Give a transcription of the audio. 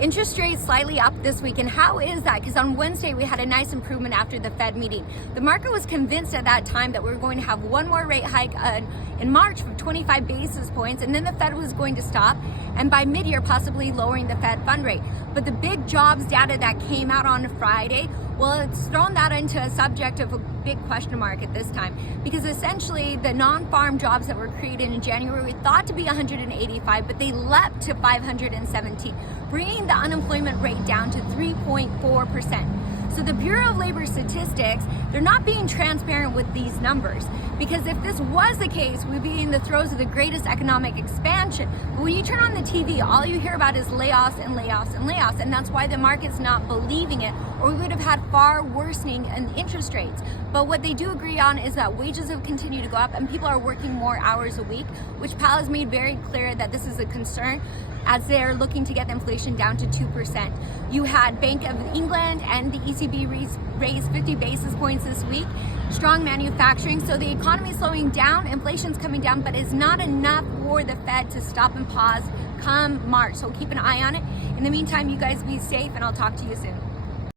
Interest rates slightly up this week, and how is that? Because on Wednesday we had a nice improvement after the Fed meeting. The market was convinced at that time that we were going to have one more rate hike in March of 25 basis points, and then the Fed was going to stop, and by mid-year possibly lowering the Fed fund rate. But the big jobs data that came out on Friday, well, it's thrown that into a subject of a big question mark at this time, because essentially the non-farm jobs that were created in January we thought to be 185, but they leapt to 517, bringing the unemployment rate down to 3.4%. So the Bureau of Labor Statistics, they're not being transparent with these numbers, because if this was the case, we'd be in the throes of the greatest economic expansion. But when you turn on the TV, all you hear about is layoffs and layoffs and layoffs, and that's why the market's not believing it, or we would have had far worsening in interest rates. But what they do agree on is that wages have continued to go up and people are working more hours a week, which Powell has made very clear that this is a concern as they're looking to get the inflation down to 2%. You had Bank of England and the ECB raise 50 basis points this week. Strong manufacturing, so the economy is slowing down, inflation's coming down, but it's not enough for the Fed to stop and pause come March. So keep an eye on it. In the meantime, you guys be safe, and I'll talk to you soon.